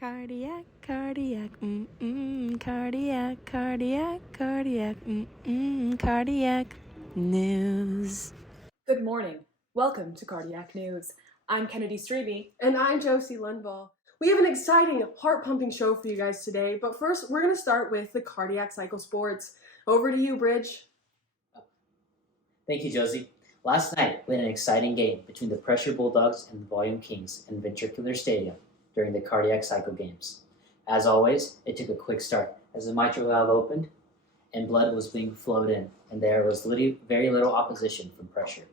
Cardiac, cardiac, cardiac, cardiac, cardiac, cardiac news. Good morning. Welcome to Cardiac News. I'm Kennedy Strebe. And I'm Josie Lundvall. We have an exciting, heart-pumping show for you guys today, but first we're going to start with the cardiac cycle sports. Over to you, Bridge. Thank you, Josie. Last night, we had an exciting game between the Pressure Bulldogs and the Volume Kings in Ventricular Stadium during the Cardiac Cycle Games. As always, it took a quick start as the mitral valve opened and blood was being flowed in, and there was very little opposition from pressure.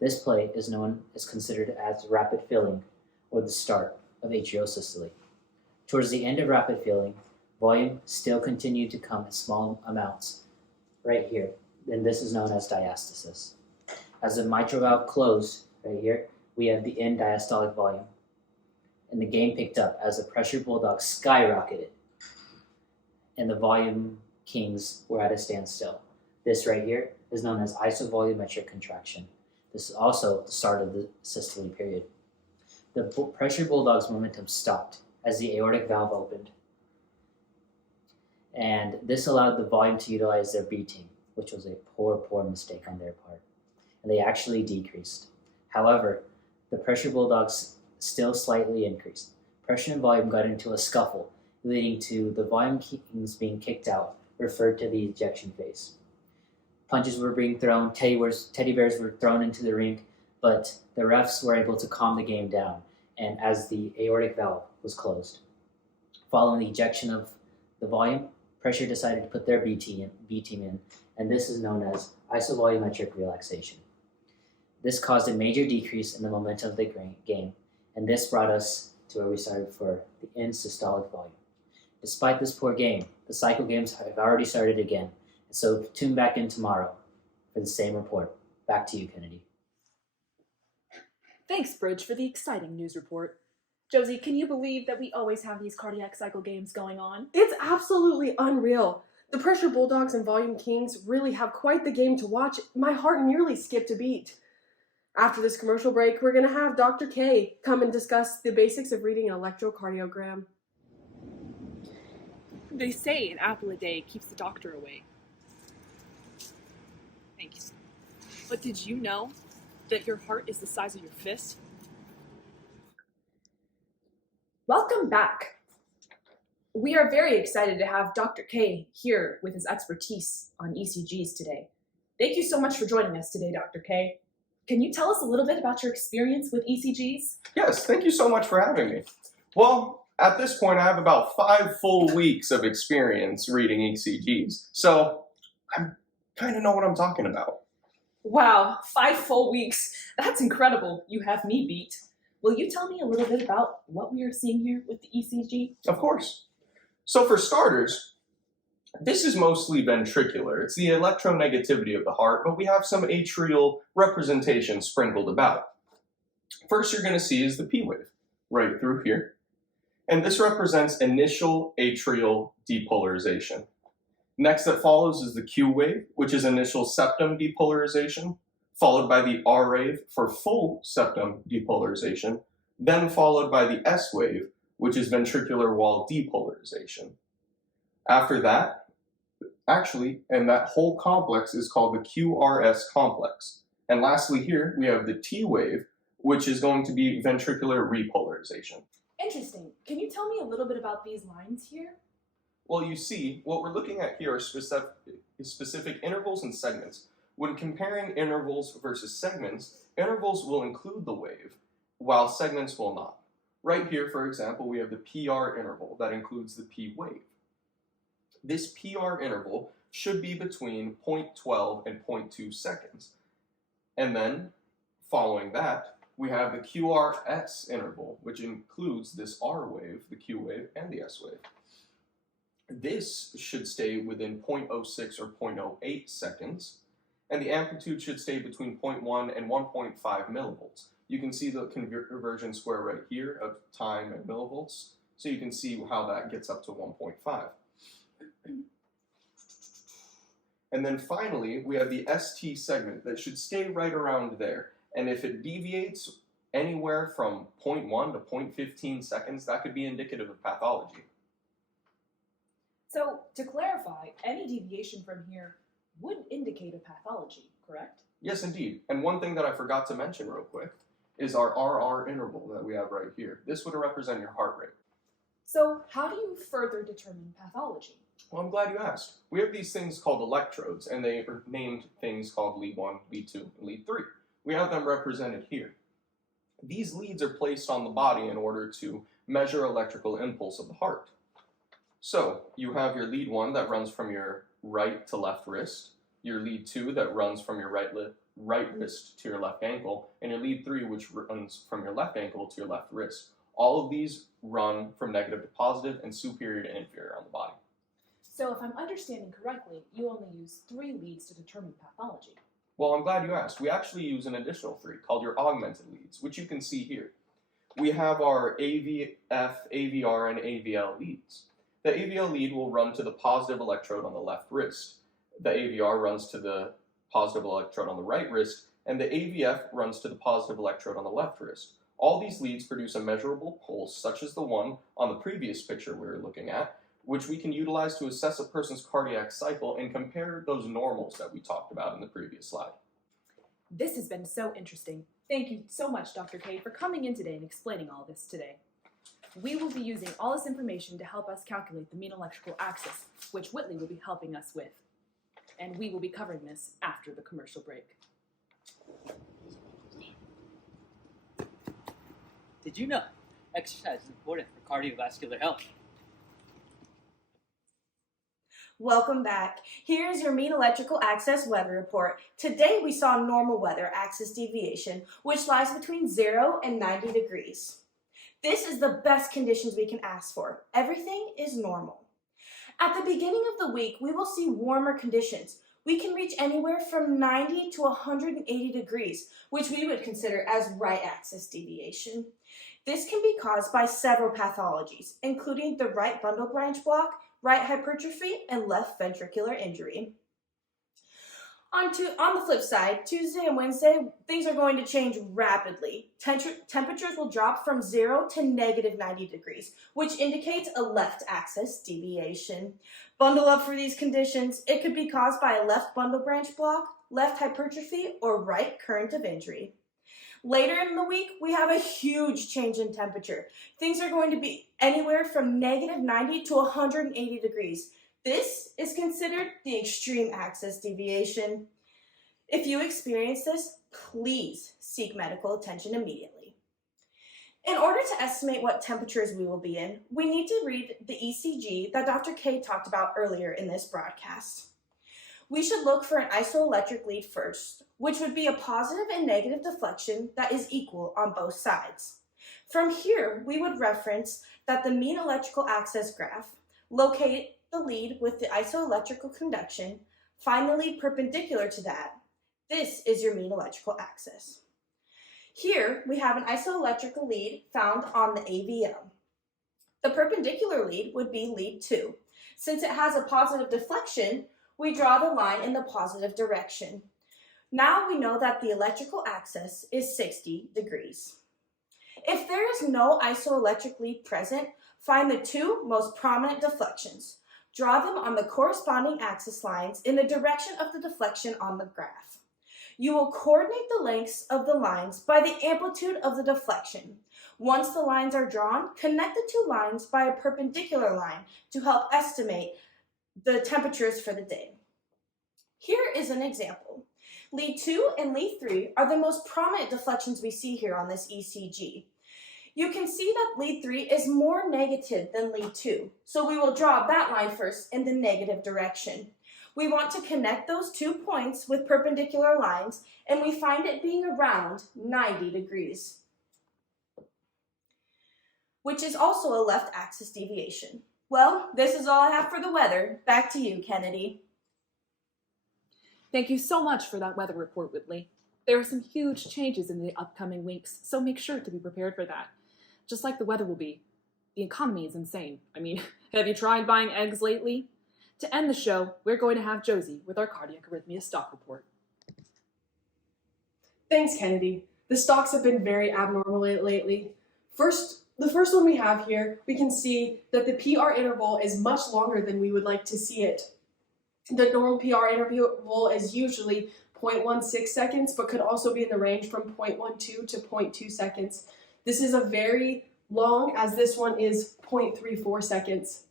This play is considered as rapid filling, or the start of atrial systole. Towards the end of rapid filling, volume still continued to come in small amounts right here, and this is known as diastasis. As the mitral valve closed right here, we have the end diastolic volume, and the game picked up as the Pressure Bulldogs skyrocketed, and the Volume Kings were at a standstill. This right here is known as isovolumetric contraction. This is also the start of the systole period. The Pressure Bulldogs' momentum stopped as the aortic valve opened, and this allowed the volume to utilize their beating, which was a poor mistake on their part, and they actually decreased. However, the Pressure Bulldogs still slightly increased. Pressure and volume got into a scuffle, leading to the Volume Kings being kicked out, referred to the ejection phase. Punches were being thrown, teddy bears were thrown into the ring, but the refs were able to calm the game down, and as the aortic valve was closed. Following the ejection of the volume, Pressure decided to put their B team in, and this is known as isovolumetric relaxation. This caused a major decrease in the momentum of the game, and this brought us to where we started for the end systolic volume. Despite this poor game, the cycle games have already started again, so tune back in tomorrow for the same report. Back to you, Kennedy. Thanks, Bridge, for the exciting news report. Josie, can you believe that we always have these cardiac cycle games going on? It's absolutely unreal. The Pressure Bulldogs and Volume Kings really have quite the game to watch. My heart nearly skipped a beat. After this commercial break, we're going to have Dr. K come and discuss the basics of reading an electrocardiogram. They say an apple a day keeps the doctor away. Thanks. But did you know that your heart is the size of your fist? Welcome back. We are very excited to have Dr. K here with his expertise on ECGs today. Thank you so much for joining us today, Dr. K. Can you tell us a little bit about your experience with ECGs? Yes, thank you so much for having me. Well, at this point, I have about 5 full weeks of experience reading ECGs, so I kind of know what I'm talking about. Wow, 5 full weeks. That's incredible. You have me beat. Will you tell me a little bit about what we are seeing here with the ECG? Of course. So for starters, this is mostly ventricular. It's the electronegativity of the heart, but we have some atrial representation sprinkled about. First you're going to see is the P wave, right through here. And this represents initial atrial depolarization. Next that follows is the Q wave, which is initial septum depolarization, followed by the R wave for full septum depolarization, then followed by the S wave, which is ventricular wall depolarization. After that, and that whole complex is called the QRS complex. And lastly here, we have the T wave, which is going to be ventricular repolarization. Interesting. Can you tell me a little bit about these lines here? Well, you see, what we're looking at here are specific intervals and segments. When comparing intervals versus segments, intervals will include the wave, while segments will not. Right here, for example, we have the PR interval that includes the P wave. This PR interval should be between 0.12 and 0.2 seconds. And then, following that, we have the QRS interval, which includes this R wave, the Q wave, and the S wave. This should stay within 0.06 or 0.08 seconds, and the amplitude should stay between 0.1 and 1.5 millivolts. You can see the conversion square right here of time and millivolts, so you can see how that gets up to 1.5. And then finally, we have the ST segment that should stay right around there. And if it deviates anywhere from 0.1 to 0.15 seconds, that could be indicative of pathology. So, to clarify, any deviation from here would indicate a pathology, correct? Yes, indeed. And one thing that I forgot to mention real quick is our RR interval that we have right here. This would represent your heart rate. So, how do you further determine pathology? Well, I'm glad you asked. We have these things called electrodes, and they are named things called lead 1, lead 2, and lead 3. We have them represented here. These leads are placed on the body in order to measure electrical impulse of the heart. So, you have your lead 1 that runs from your right to left wrist, your lead 2 that runs from your right wrist to your left ankle, and your lead 3 which runs from your left ankle to your left wrist. All of these run from negative to positive and superior to inferior on the body. So, if I'm understanding correctly, you only use 3 leads to determine pathology. Well, I'm glad you asked. We actually use an additional 3 called your augmented leads, which you can see here. We have our AVF, AVR, and AVL leads. The AVL lead will run to the positive electrode on the left wrist. The AVR runs to the positive electrode on the right wrist, and the AVF runs to the positive electrode on the left wrist. All these leads produce a measurable pulse, such as the one on the previous picture we were looking at, which we can utilize to assess a person's cardiac cycle and compare those normals that we talked about in the previous slide. This has been so interesting. Thank you so much, Dr. K, for coming in today and explaining all this today. We will be using all this information to help us calculate the mean electrical axis, which Whitley will be helping us with. And we will be covering this after the commercial break. Did you know exercise is important for cardiovascular health? Welcome back. Here's your mean electrical axis weather report. Today we saw normal weather axis deviation, which lies between 0 and 90 degrees. This is the best conditions we can ask for. Everything is normal. At the beginning of the week, we will see warmer conditions. We can reach anywhere from 90 to 180 degrees, which we would consider as right axis deviation. This can be caused by several pathologies, including the right bundle branch block, right hypertrophy, and left ventricular injury. On the flip side, Tuesday and Wednesday, things are going to change rapidly. Temperatures will drop from 0 to negative 90 degrees, which indicates a left axis deviation. Bundle up for these conditions. It could be caused by a left bundle branch block, left hypertrophy, or right current of injury. Later in the week, we have a huge change in temperature. Things are going to be anywhere from negative 90 to 180 degrees. This is considered the extreme axis deviation. If you experience this, please seek medical attention immediately. In order to estimate what temperatures we will be in, we need to read the ECG that Dr. K talked about earlier in this broadcast. We should look for an isoelectric lead first, which would be a positive and negative deflection that is equal on both sides. From here, we would reference that the mean electrical axis graph, locate the lead with the isoelectrical conduction, find the lead perpendicular to that. This is your mean electrical axis. Here, we have an isoelectrical lead found on the AVM. The perpendicular lead would be lead 2. Since it has a positive deflection, we draw the line in the positive direction. Now we know that the electrical axis is 60 degrees. If there is no isoelectric lead present, find the 2 most prominent deflections. Draw them on the corresponding axis lines in the direction of the deflection on the graph. You will coordinate the lengths of the lines by the amplitude of the deflection. Once the lines are drawn, connect the 2 lines by a perpendicular line to help estimate the temperatures for the day. Here is an example. Lead 2 and lead 3 are the most prominent deflections we see here on this ECG. You can see that lead 3 is more negative than lead 2, so we will draw that line first in the negative direction. We want to connect those 2 points with perpendicular lines, and we find it being around 90 degrees, which is also a left axis deviation. Well, this is all I have for the weather. Back to you, Kennedy. Thank you so much for that weather report, Whitley. There are some huge changes in the upcoming weeks, so make sure to be prepared for that. Just like the weather will be. The economy is insane. I mean, have you tried buying eggs lately? To end the show, we're going to have Josie with our cardiac arrhythmia stock report. Thanks, Kennedy. The stocks have been very abnormal lately. The first one we have here, we can see that the PR interval is much longer than we would like to see it. The normal PR interval is usually 0.16 seconds, but could also be in the range from 0.12 to 0.2 seconds. This is a very long, as this one is 0.34 seconds.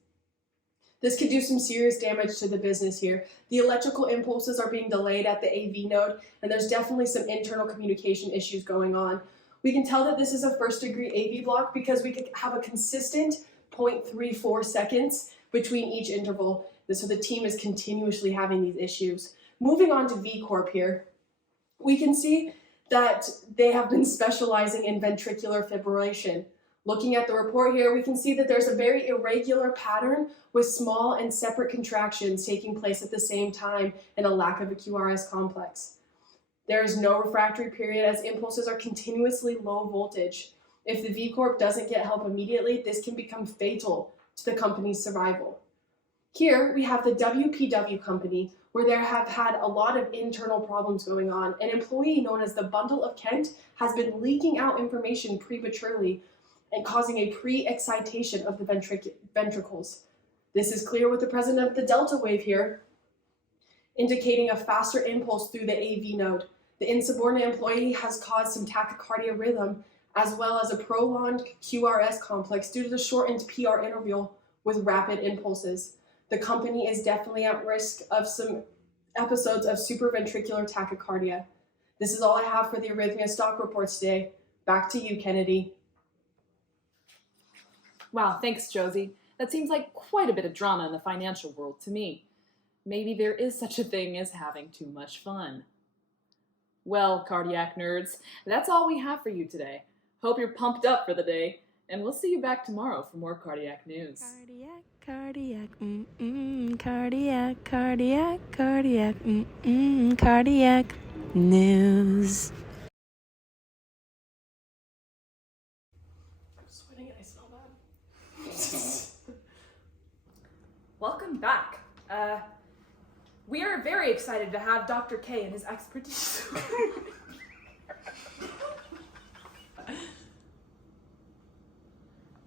This could do some serious damage to the business here. The electrical impulses are being delayed at the AV node, and there's definitely some internal communication issues going on. We can tell that this is a first degree AV block because we could have a consistent 0.34 seconds between each interval. So the team is continuously having these issues. Moving on to V Corp here, we can see that they have been specializing in ventricular fibrillation. Looking at the report here, we can see that there's a very irregular pattern with small and separate contractions taking place at the same time and a lack of a QRS complex. There is no refractory period as impulses are continuously low voltage. If the V Corp doesn't get help immediately, this can become fatal to the company's survival. Here we have the WPW company, where they have had a lot of internal problems going on. An employee known as the Bundle of Kent has been leaking out information prematurely and causing a pre-excitation of the ventricles. This is clear with the presence of the delta wave here, indicating a faster impulse through the AV node. The insubordinate employee has caused some tachycardia rhythm, as well as a prolonged QRS complex due to the shortened PR interval with rapid impulses. The company is definitely at risk of some episodes of supraventricular tachycardia. This is all I have for the arrhythmia stock reports today. Back to you, Kennedy. Wow, thanks, Josie. That seems like quite a bit of drama in the financial world to me. Maybe there is such a thing as having too much fun. Well, cardiac nerds, that's all we have for you today. Hope you're pumped up for the day, and we'll see you back tomorrow for more cardiac news. Cardiac, cardiac, cardiac, cardiac, cardiac, cardiac news. I'm sweating and I smell bad. Welcome back. We are very excited to have Dr. K and his expertise.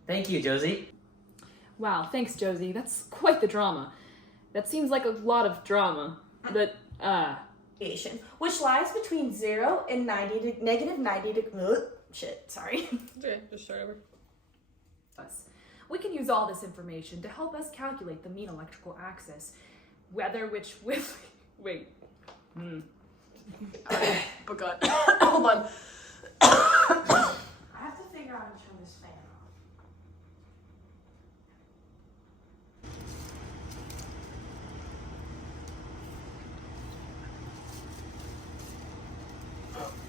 Thank you, Josie. Wow, thanks, Josie. That's quite the drama. That seems like a lot of drama. But, which lies between 0 and negative 90 degrees. Sorry. just start over. We can use all this information to help us calculate the mean electrical axis. Wait. Forgot. Hold on. I have to figure out how to turn this fan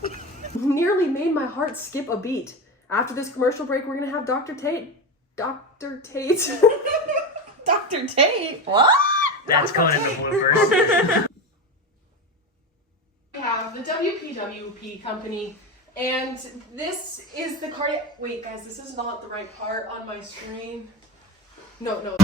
off. Nearly made my heart skip a beat. After this commercial break, we're gonna have Dr. Tate. Dr. Tate? What? That's going in the bloopers. We have the WPWP company, and this is the cardiac. Wait, guys, this is not the right part on my screen. No.